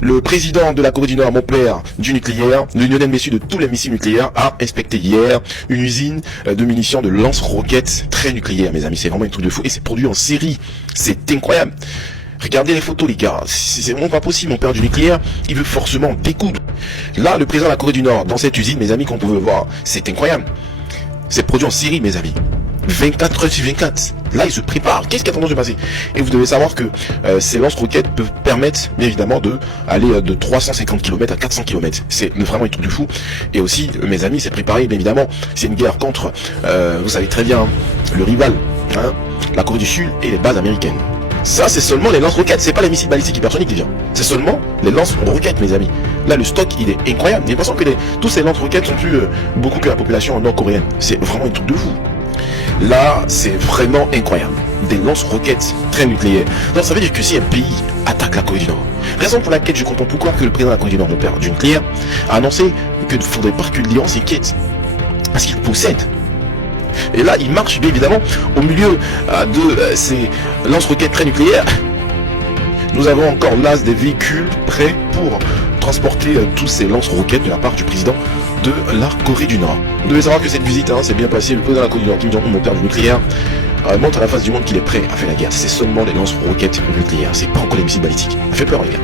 Le président de la Corée du Nord, mon père du nucléaire, le Lionel Messi de tous les missiles nucléaires, a inspecté hier une usine de munitions de lance-roquettes très nucléaires, mes amis. C'est vraiment un truc de fou. Et c'est produit en série. C'est incroyable. Regardez les photos, les gars. C'est vraiment pas possible. Mon père du nucléaire, il veut forcément découdre. Là, le président de la Corée du Nord, dans cette usine, mes amis, qu'on pouvait voir, c'est incroyable. C'est produit en série, mes amis. 24 heures sur 24. Là, il se prépare. Qu'est-ce qui a tendance de passer? Et vous devez savoir que ces lance-roquettes peuvent permettre, bien évidemment, de aller de 350 km à 400 km. C'est vraiment un truc de fou. Et aussi, mes amis, c'est préparé, bien évidemment. C'est une guerre contre, vous savez très bien, le rival, hein, la Corée du Sud et les bases américaines. Ça, c'est seulement les lance-roquettes. C'est pas les missiles balistiques hypersoniques, les gens. C'est seulement les lance-roquettes, mes amis. Là, le stock, il est incroyable. J'ai l'impression que tous ces lance-roquettes sont plus beaucoup que la population nord-coréenne. C'est vraiment un truc de fou. Là, c'est vraiment incroyable. Des lance-roquettes très nucléaires. Donc ça veut dire que si un pays attaque la Corée du Nord, raison pour laquelle je comprends pourquoi que le président de la Corée du Nord, mon père du nucléaire, a annoncé qu'il ne faudrait pas que Lyon s'inquiète. Parce qu'il possède. Et là, il marche bien évidemment au milieu de ces lance-roquettes très nucléaires. Nous avons encore là des véhicules prêts pour transporter tous ces lance-roquettes de la part du président de la Corée du Nord. Vous devez savoir que cette visite s'est bien passée. Le président de la Corée du Nord, Kim Jong-un, mon père du nucléaire, montre à la face du monde qu'il est prêt à faire la guerre. C'est seulement les lance-roquettes nucléaires. C'est pas encore les missiles balistiques. Ça fait peur, les gars.